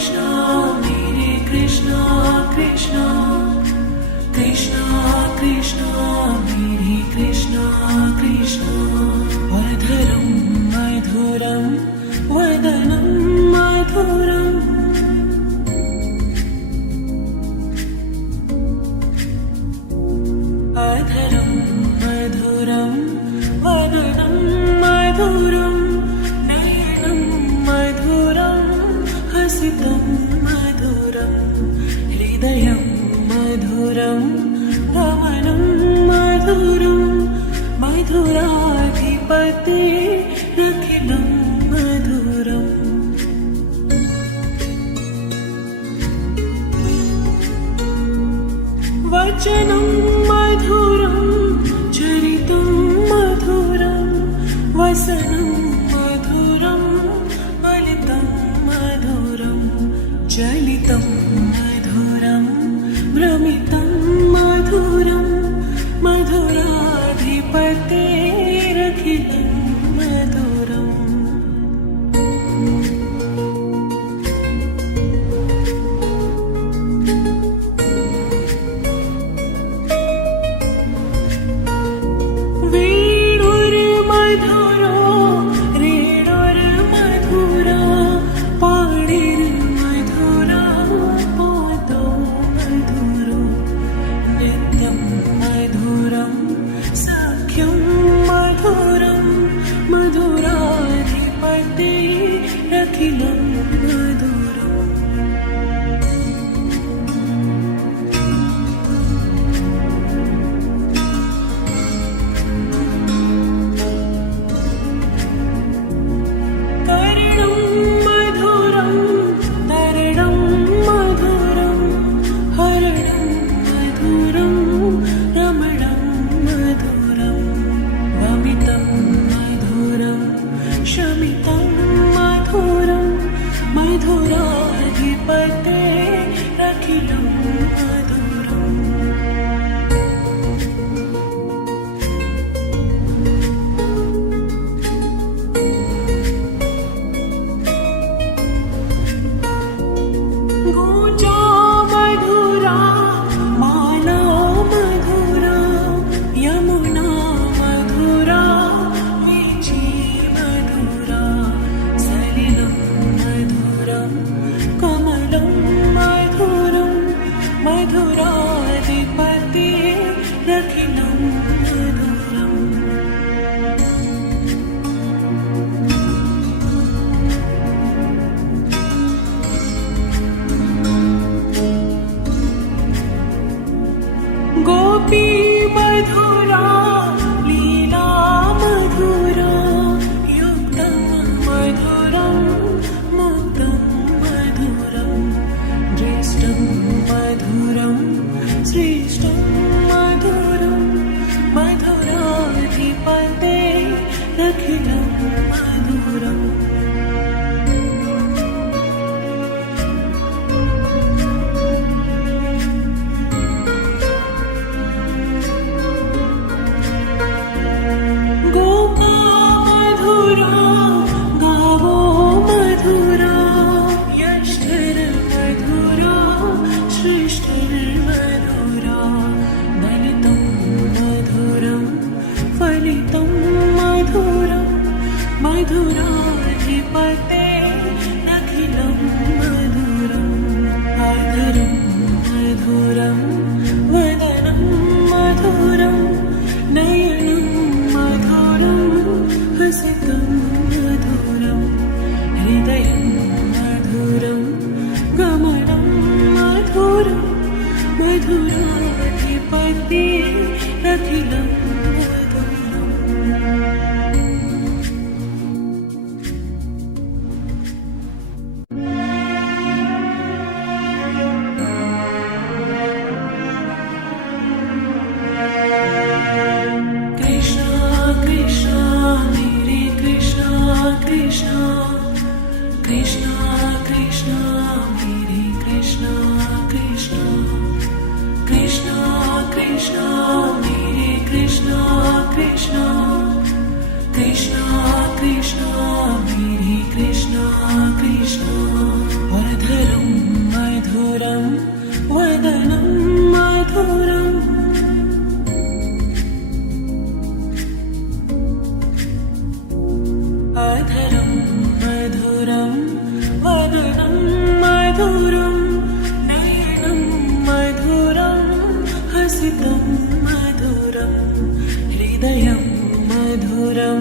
कृष्णा मेरे कृष्णा कृष्णा कृष्णा कृष्णा मेरे कृष्णा कृष्णा मधुरं मधुरं वदनं मधुरम् अधरं मधुरं वदनं मधुरं नयनं मधुरं हसितं मधुरं हृदयं मधुरं गमनं मधुरं मधुराधिपतिरखिलं मधुरम् वचनं मधुरं चरितं मधुरं वसनं मधुरं फलितं मधुरं चलितं मधुरं भ्रमितं मधुरं मधुराधिपतेरखिलं मधुरम् मधुराधिपतिरखिलं मधुरम् कर्णं मधुरं तरणं मधुरं हरणं मधुरं रमणं मधुरं वमितं मधुरं शमितं मधुरं मधुराधिपतेरखिलं मधुरम् गूंजा मधुरा माला मधुरा यमुना मधुरा वीची मधुरा सलिलं मधुरं कमलं मधुरं मधुराधिपतिरखिलं मधुरम् गोपी मधुरा लीला मधुरा युक्तं मधुरं मुक्तं मधुरं ज्येष्ठं मधुरं श्रेष्ठं मधुरं मधुराधिपतेरखिलं मधुरम् गोपा मधुरा गावो मधुरा यष्टिर् मधुरा श्रेष्ठिर् मधुरा दलितं मधुरं फलितं मधुरं मधुराधिपतेरखिलं मधुरम् अधरं मधुरं वदनं मधुरं नयनं मधुरं हसितं मधुरं हृदयं मधुरं गमनं मधुरं मधुराधिपतेरखिलं मधुरम् अधरं मधुरं वदनं मधुरं नयनं मधुरं हसितं मधुरं हृदयं मधुरं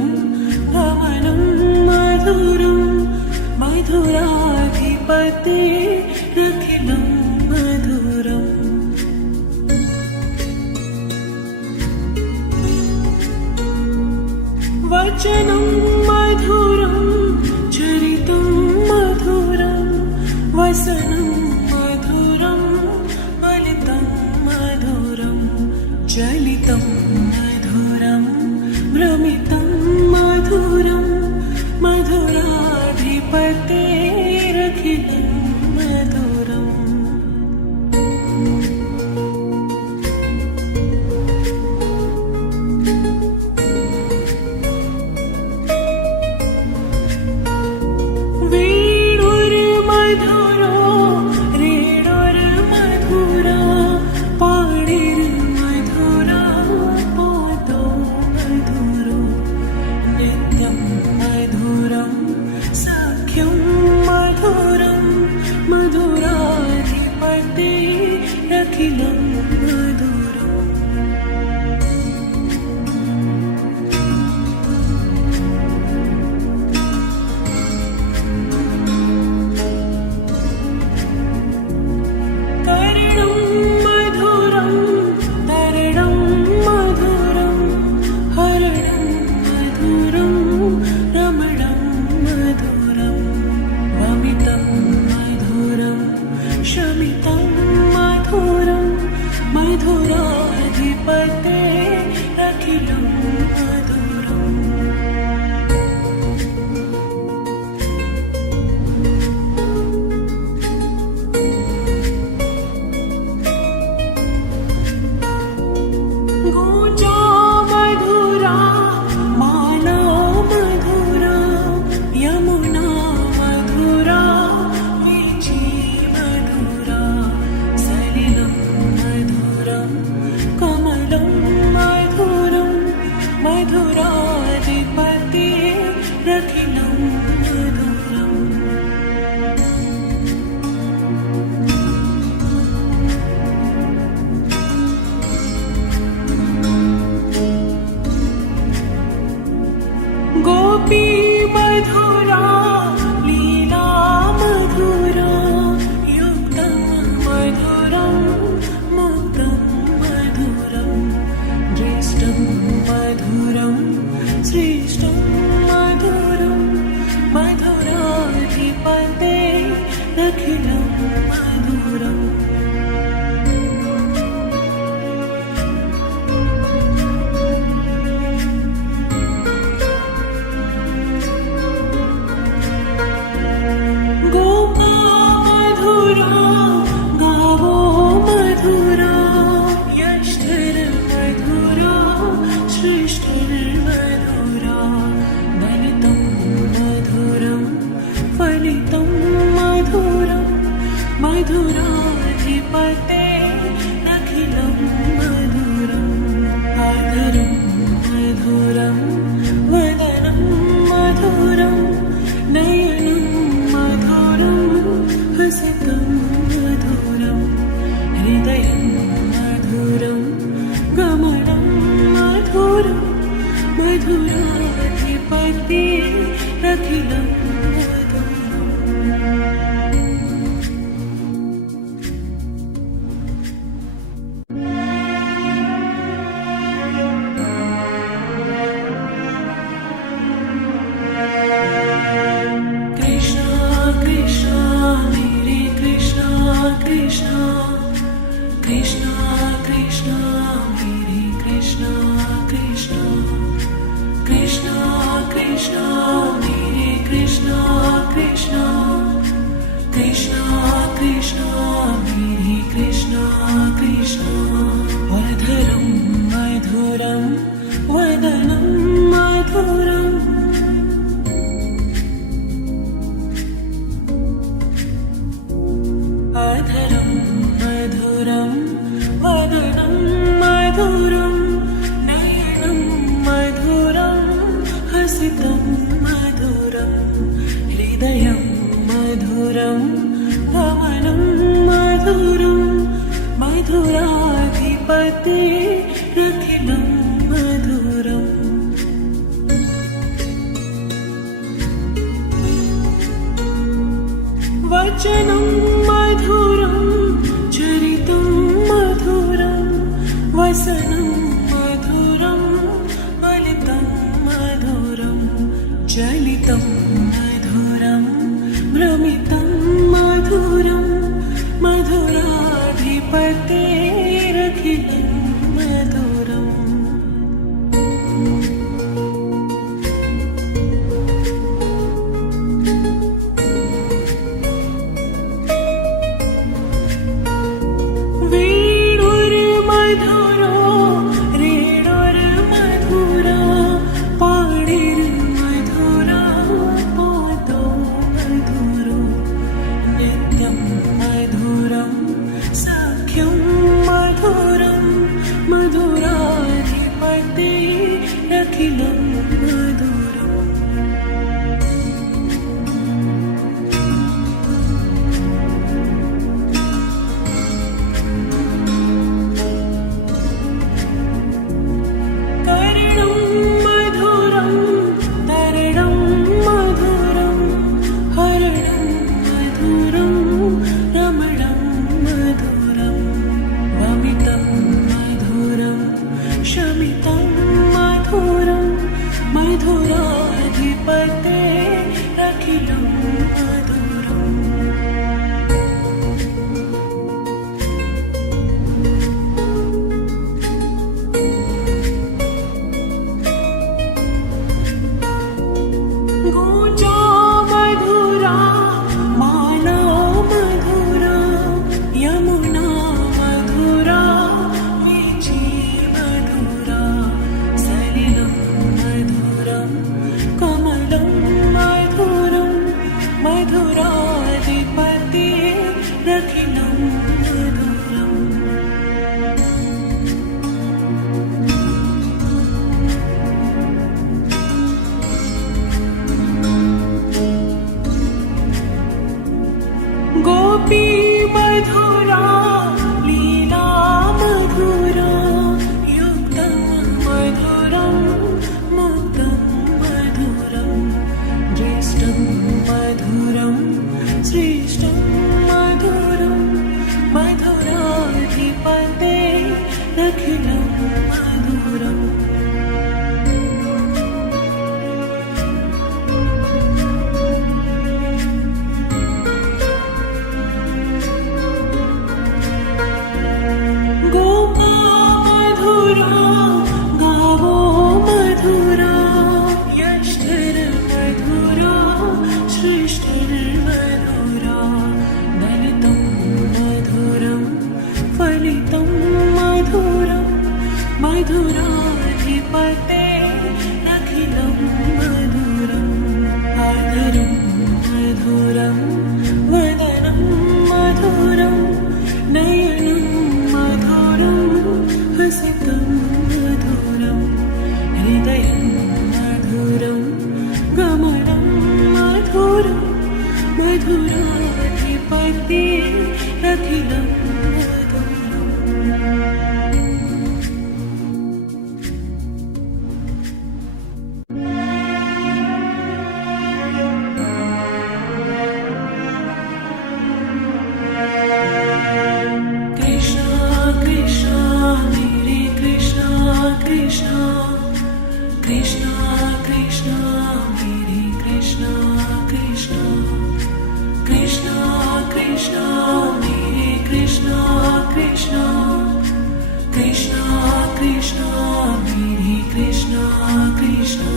गमनं मधुरं मधुराधिपतिरखिलं मधुरम् वचनं मधुरं चरितं मधुरं वसनं मधुरं फलितं मधुरं चलितं मधुरं भ्रमितं मधुरं मधुराधिपतेरखिलं मधुरम् मधुराधिपतेरखिलं मधुरम् तरणं मधुरं तरणं मधुरं हरणं मधुरं रमणं मधुरं वमितं मधुरं शमितं मधुरं मधुराधिपतेरखिलं मधुरम् गूंजा मधुरा माला मधुरा यमुना मधुरा वीची मधुरा सलिलं मधुरं कमलं मधुरं मधुराधिपतेरखिलं मधुरम् गोपी मधुरा लीला मधुरा युक्तं मधुरं मुक्तं मधुरं ज्येष्ठं मधुरं श्रेष्ठं मधुरं मधुराधिपतेरखिलं मधुरम् गोपा मधुरा गावो मधुरा यष्टिर्मधुरा सृष्टिर्मधुरा दलितं मधुरं फलितं मधुरं मधुराधिपतेरखिलं मधुरम् आदरं मधुरं वदनं मधुरं नयनं मधुरं हसितं मधुरं हृदयं मधुरं गमनं मधुरं मधुराधिपतेरखिलं मधुरम् कृष्णा कृष्णा मेरे कृष्णा कृष्णा कृष्णा कृष्णा मेरे कृष्णा कृष्णा कृष्णा कृष्णा मेरे कृष्णा कृष्णा कृष्णा कृष्णा मेरे कृष्णा कृष्णा अधरं मधुरं वदनं मधुरम् अधरं मधुरं वदनं मधुरं नयनं मधुरं हसितं मधुरम् मधुरं हृदयं मधुरं गमनं मधुरं मधुराधिपतेरखिलं मधुरम् वचनं मधुरं चरितं मधुरं वसनं मधुरं फलितं मधुरं चलितं मधुरं भ्रमितं मधुरं मधुराधिपतेरखिलं मधुरम् मधुराधिपतेरखिलं मधुरम् करुणं मधुरं तरणं मधुरं हरणं मधुरं रमणं मधुरं वमितं मधुरं शमितं मधुरं मधुराधिपतेरखिलं मधुरम् गूंजा मधुरा माला मधुरा यमुना मधुरा वीची मधुरा सलिलं मधुरं कमलं मधुरं मधुराधिपतेरखिलं मधुरम् गोपी मधुरा लीला मधुरा युक्तं मधुरं मुक्तं मधुरं ज्येष्ठं मधुरं श्रेष्ठं मधुरं मधुराधिपतेरखिलं मधुरम् गोपा मधुरा गावो मधुरा यष्टिर्मधुरा सृष्टिर्मधुरा दलितं मधुरं फलितं मधुरं मधुराधिपतेरखिलं मधुरम् आदरं मधुरं वदनं मधुरं नयनं मधुरं हसितं मधुरं हृदयं मधुरं गमनं मधुरं मधुराधिपतेरखिलं मधुरम् Krishna Krishna Hare Krishna Krishna Krishna Krishna Hare Krishna Krishna Krishna Krishna Hare Krishna Krishna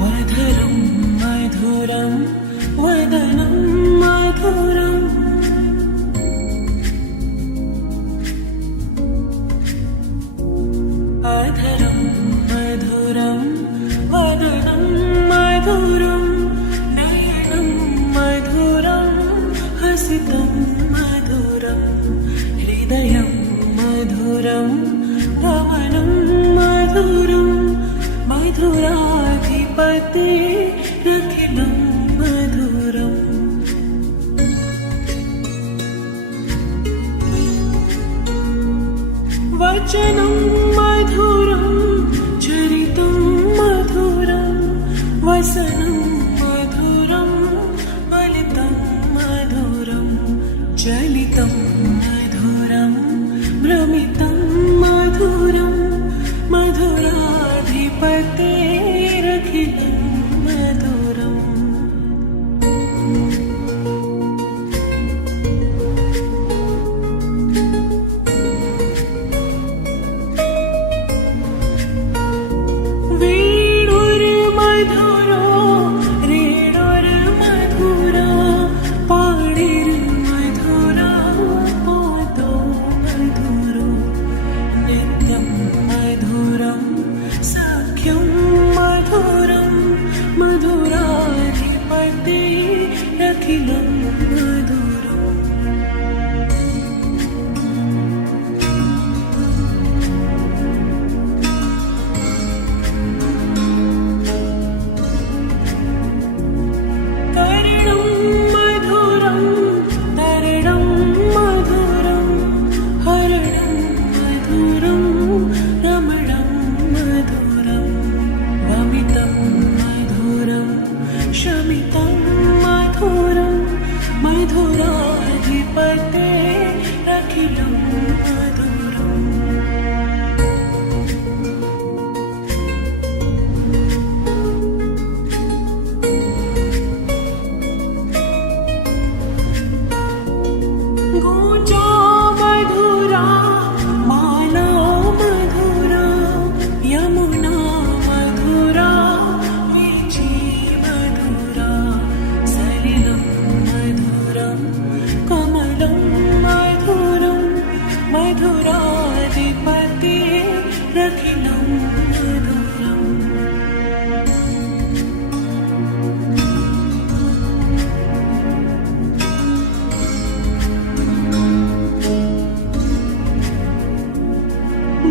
Madhuram Madhuram Vadanam Madhuram Adharam Madhuram Vadanam Madhuram Nayanam Madhuram Hasitam Madhuram Hridayam Madhuram Ramanam Madhuram Madhuradhipate Rakhilam वचनं मधुरं चरितं मधुरं वसनं मधुरं फलितं मधुरं चलितं मधुरं भ्रमितं मधुरं मधुराधिपतेरखिलं मधुरम् वेणुर्मधुरो रेणुर्मधुरा पाणिर्मधुरा पादो मधुरो नित्यं मधुरं सख्यं मधुरं मधुराधिपतेरखिलं मधुरम् तरणं मधुरं तरणं मधुरं हरणं मधुरं रमणं मधुरं वमितं मधुरं शमितं मधुरं मधुराधिपतेरखिलं मधुरम् गूंजा मधुरा माला मधुरा यमुना मधुरा वीची मधुरा सलिलं मधुरं कमलं मधुरं मधुराधिपतेरखिलं मधुरम्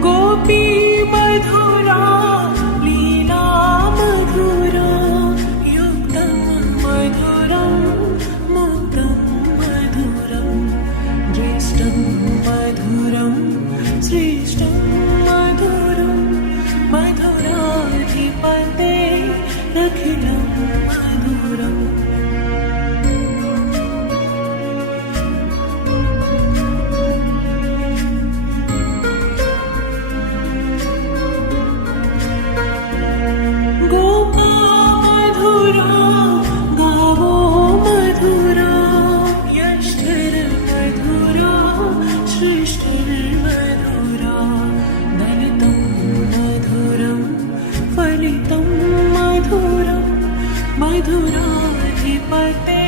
गोपी मधुरा लीला मधुरा युक्तं मधुरं मुक्तं मधुरं ज्येष्ठं मधुरं श्रेष्ठं मधुरं मधुराधिपतेरखिलं मधुरम् गोपा मधुरा गावो मधुरा यष्टिर्मधुरा श्रेष्ठिर्मधुरा दलितं मधुरं फलितं मधुरं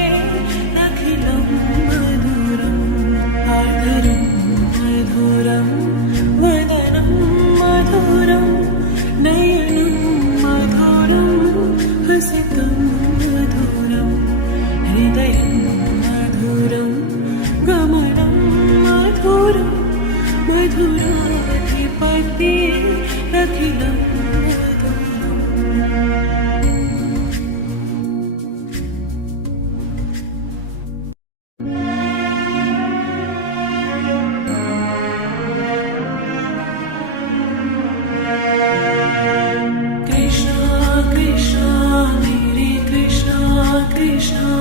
मधुराधिपतेरखिलं मधुरम् आधरं मधुरं वदनं मधुरं नयनं मधुरं हसितं मधुरं हृदयं मधुरं गमनं मधुरं मधुराधिपतेरखिलं मधुरम् कृष्णा कृष्णा मेरे कृष्णा कृष्णा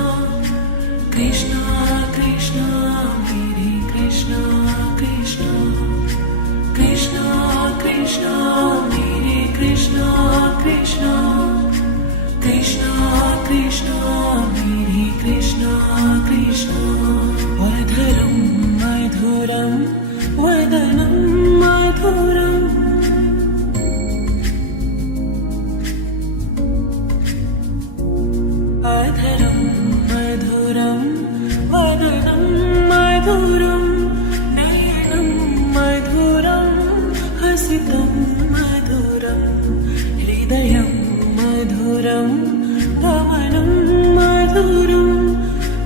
कृष्णा कृष्णा मेरे कृष्णा कृष्णा कृष्णा कृष्णा मेरे कृष्णा कृष्णा कृष्णा कृष्णा मेरे कृष्णा कृष्णा अधरं मधुरं वदनं मधुरम् अधरं मधुरं वदनं मधुरं नयनं मधुरं हसितं मधुरं हृदयं मधुरं गमनं मधुरं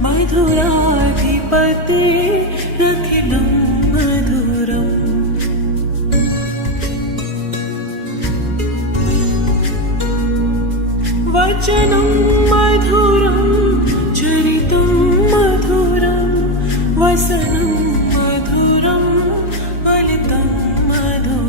मधुराधिपतेरखिलं मधुरम् वचनं मधुरं चरितं मधुरं वसनं मधुरं फलितं मधुरम्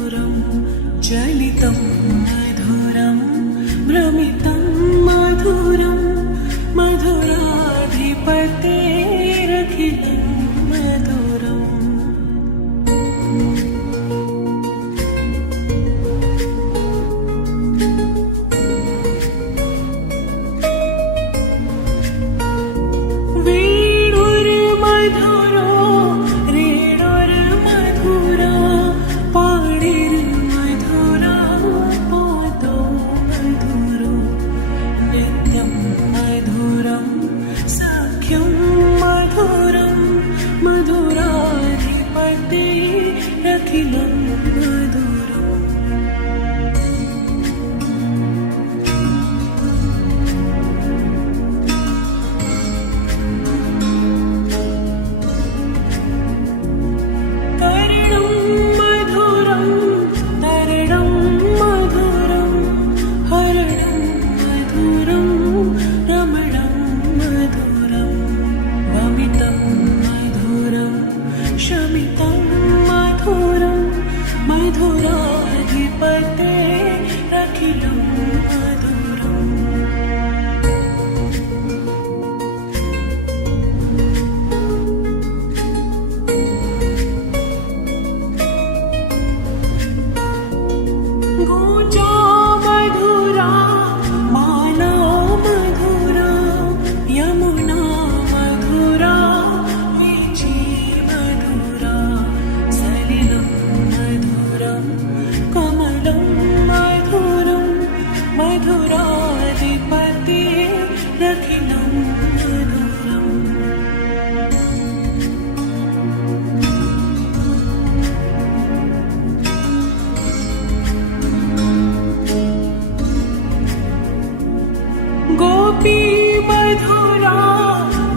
वापी मधुरा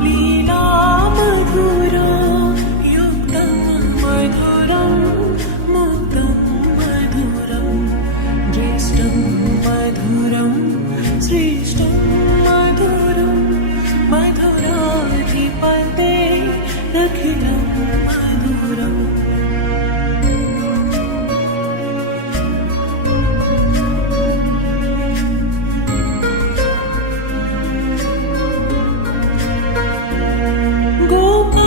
लीला मधुरा युक्तं मधुरं मुक्तं मधुरं ज्येष्ठं मधुरं श्रेष्ठं मधुरं मधुराधिपते अखिलं मधुरम् गोपा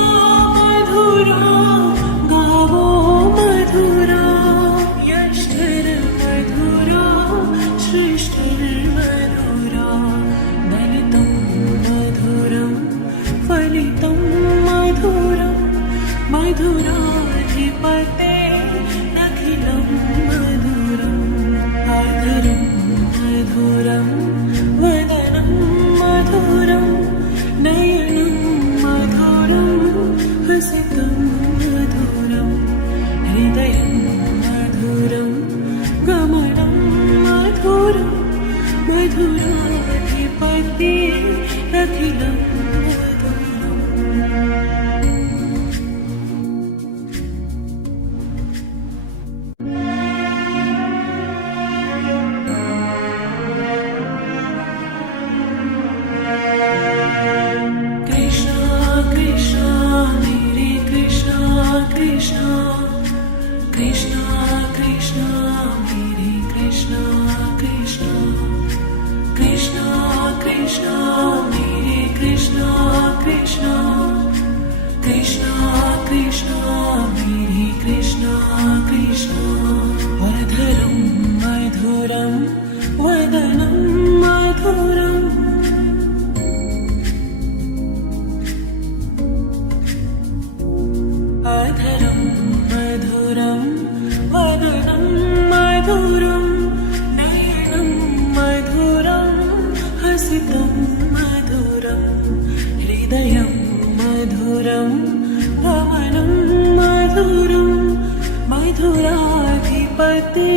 मधुरा गावो मधुरा यष्टिर् मधुरा श्रेष्ठिर् मधुरा दलितं मधुरं फलितं मधुरं मधुराधिपते अखिलं मधुरम् आर्द्रं मधुरं वदनं मधुरं नयनं मधुरं हसितं मधुरं हृदयं मधुरं गमनं मधुरं मधुराधिपते अखिलं मधुरम् कृष्णा कृष्णा मेरे कृष्णा कृष्णा कृष्णा कृष्णा मेरे कृष्णा कृष्णा कृष्णा कृष्णा मेरे कृष्णा कृष्णा कृष्णा कृष्णा मेरे कृष्णा कृष्णा अधरं मधुरं वदनं मधुरम् अधरं मधुरं वदनं मधुरं नयनं मधुरं हसितं मधुरं हृदयं मधुरं गमनं मधुरं मधुराधिपते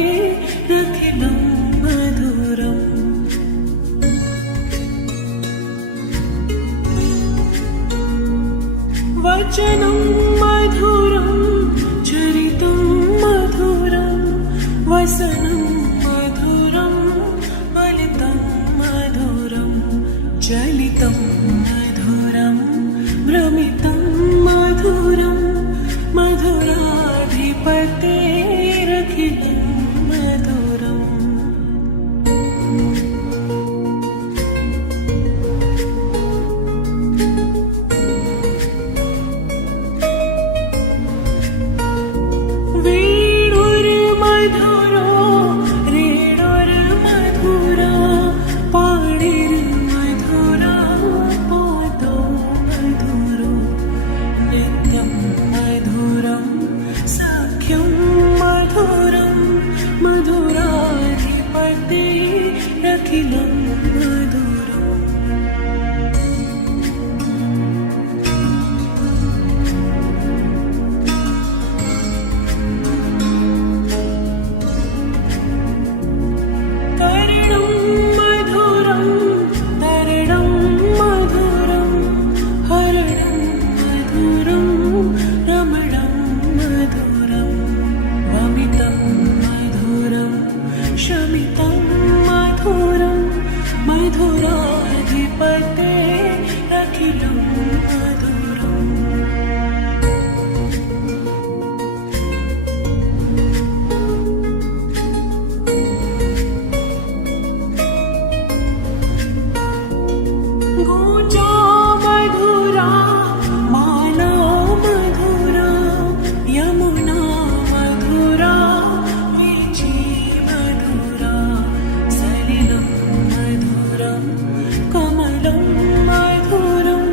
अखिलं मधुरम् वचनं मधुरं चरितं मधुरं वसनं मधुरं फलितं मधुरं चलितं मधुरं भ्रमितं मधुरं मधुराधिपतेरखिलं मधुरम् वेणुर्मधुरो रेणुर्मधुरा पाणिर्मधुरा पादो मधुरो नित्यं मधुरं सख्यं मधुरं मधुराधिपते अखिलं मधुरम् तरणं मधुरं तरणं मधुरं हरणं मधुरं रमणं मधुरं वमितं मधुरं शमितं मधुरं मधुराधिपते अखिलं मधुरम् गुजा मधुरा माला मधुरा यमुना मधुरा वीची मधुरा सलिलं मधुरं कमलं मधुरं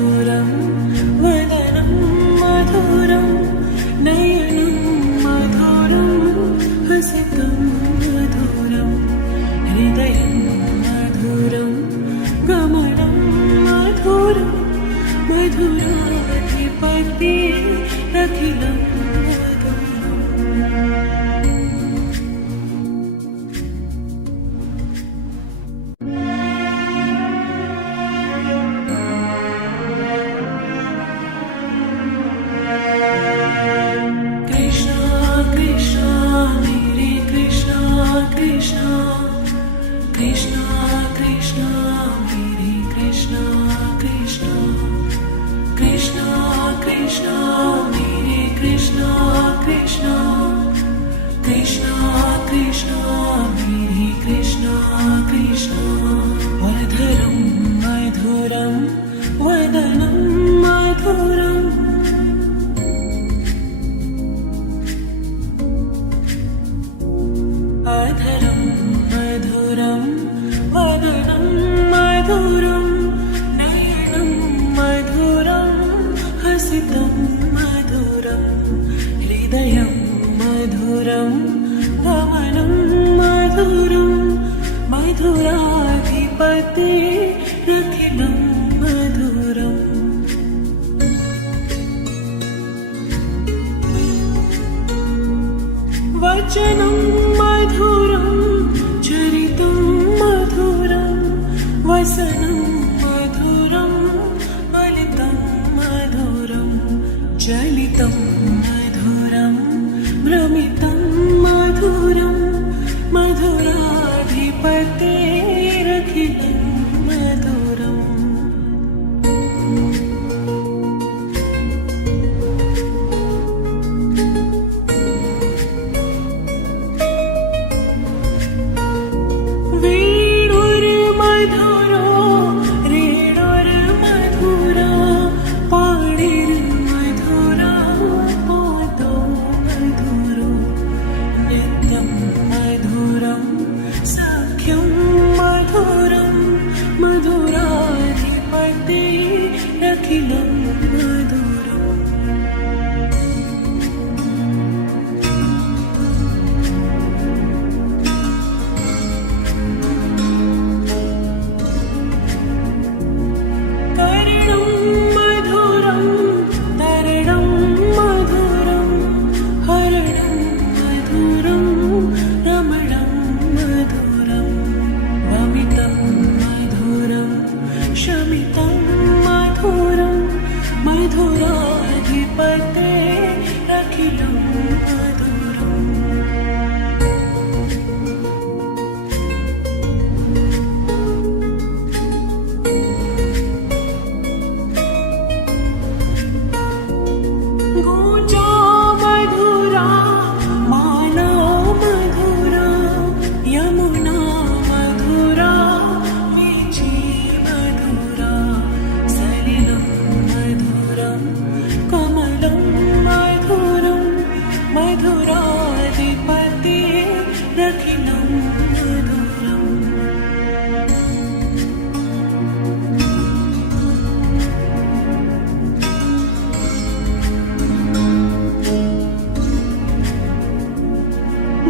मधुरं वदनं मधुरं नयनं मधुरं हसितं मधुरं हृदयं मधुरं गमनं मधुरं मधुराधिपति अखिलं Krishna Krishna Hare Krishna Krishna Krishna Krishna Hare Krishna Krishna Krishna Krishna Hare Krishna Krishna Madhuram Madhuram Vadanam Madhuram Adharam Madhuram Vadanam Madhuram Nayanam Madhuram Hasitam Madhuram Hridayam Madhuram Gamanam Madhuram Madhuradhipati Rakhilam Madhuram Vachanam Madhuram Charitam Madhuram Vasanam Madhuram Valitam Madhuram Chalitam Madhuram Brahmitam Madhuram Madhuradhipate Rakhilam Madhuram मधुराधिपति अखिलं मधुरम् करुणं मधुरं तरणं मधुरं हरणं मधुरं रमणं मधुरं वमितं मधुरं शमितं मधुरं मधुराधिपते अखिलं मधुरम् गूंजा मधुरा माला मधुरा यमुना मधुरा वीची मधुरा सलिलं मधुरं कमलं मधुरं मधुराधिपति रखिलं मधुरम्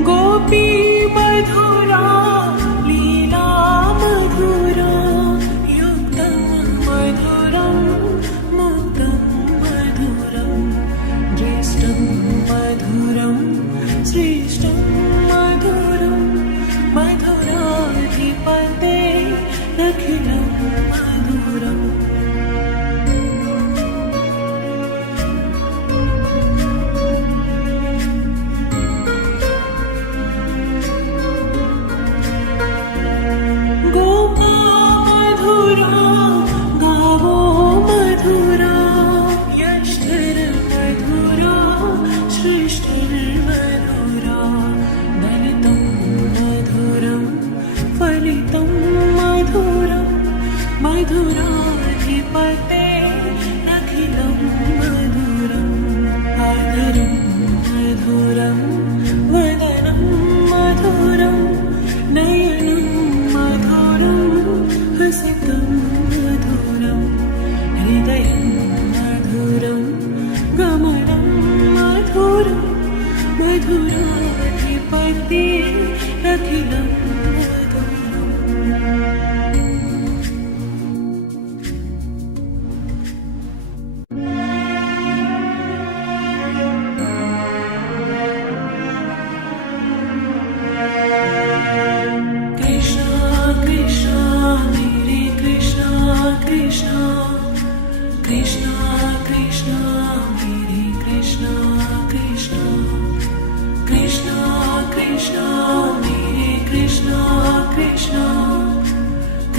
गोपी मधुरा लीला मधुरा युक्तं मधुरं मुक्तं मधुरं ज्येष्ठं मधुरं श्रेष्ठं मधुरं मधुराधिपते अखिलं मधुरम् गोपा मधुरा गावो मधुरा यष्टिर मधुरा श्रेष्ठिर मधुरा दलितं मधुरं फलितं मधुरं मधुराधिपते अखिलं मधुरम् आदरं मधुरं वदनं मधुरं नयनं मधुरं हसितं मधुरं हृदयं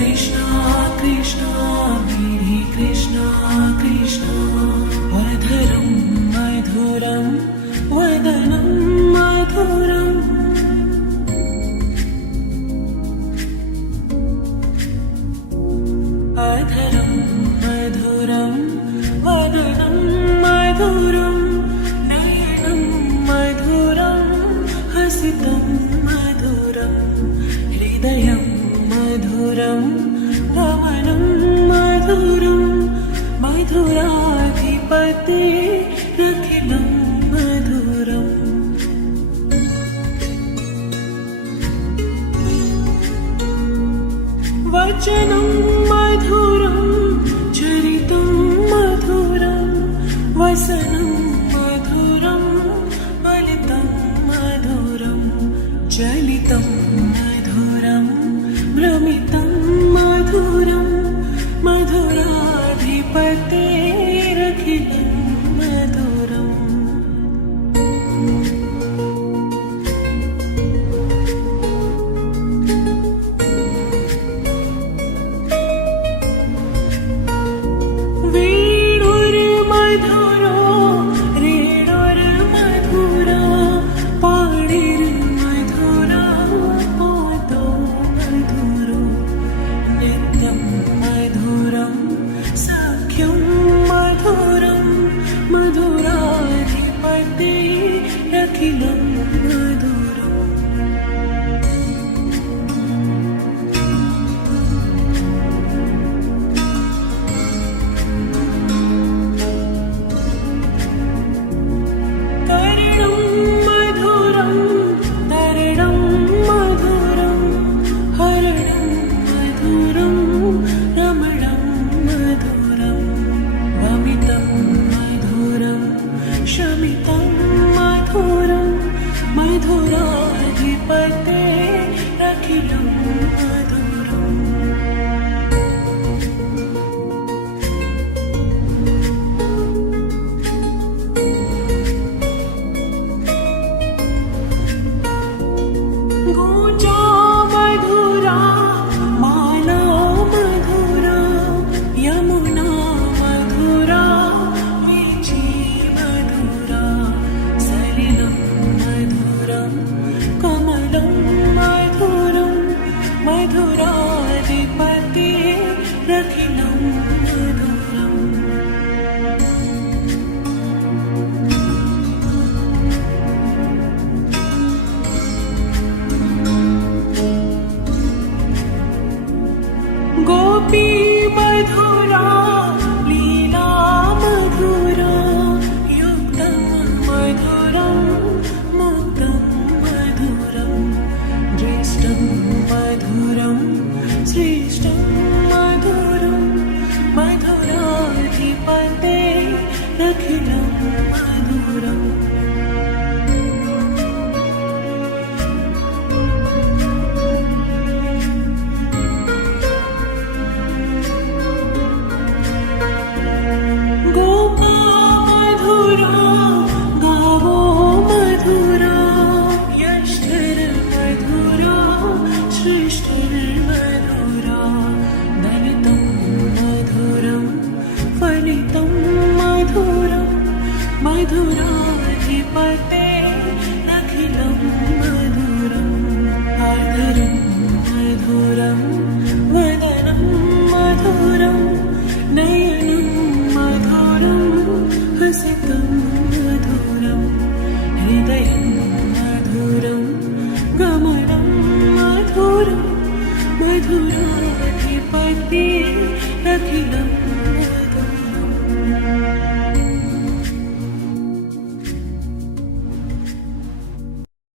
कृष्णा कृष्णा मेरे कृष्णा कृष्णा अधरं मधुरं वदनं मधुरम् अधरं मधुरं वदनं मधुरं नयनं मधुरं हसितं मधुरं हृदयं मधुरं गमनं मधुरं मधुराधिपतिरखिलं मधुरम् वचनं मधुरं चरितं मधुरं वसनं मधुरं फलितं मधुरं चलितं मधुरं भ्रमितं मधुरं मधुराधिपतेरखिलं मधुरम् वेणुर्मधुरो रेणुर्मधुरा पाणिर्मधुरा पादौ मधुरो नित्यं मधुरं सख्यं मधुरं मधुराधिपतिरखिलं मधुरम् तरणं मधुरं तरणं मधुरं हरणं मधुरं रमणं मधुरं वमितं मधुरं शमितं मधुरं मधुराधिपतेरखिलं मधुरम् गुञ्जा मधुरा माला मधुरा यमुना मधुरा वीची मधुरा सलिलं मधुरं कमलं मधुरं मधुराधिपतिरखिलं मधुरम् गोपी मधुरा लीला मधुरा युक्तं मधुरं मुक्तं मधुरं ज्येष्ठं मधुरं श्रेष्ठं मधुरं मधुराधिपतेरखिलं मधुरम् गोपा मधुरा गावो मधुरा यष्टिर्मधुरा श्रेष्ठिर्मधुरा दलितं मधुरं फलितं मधुरं मधुराधिपतेरखिलं मधुरम् आधरं मधुरं वदनं मधुरं नयनं मधुरं हसितं मधुरं हृदयं मधुरं गमनं मधुरं मधुराधिपतेरखिलं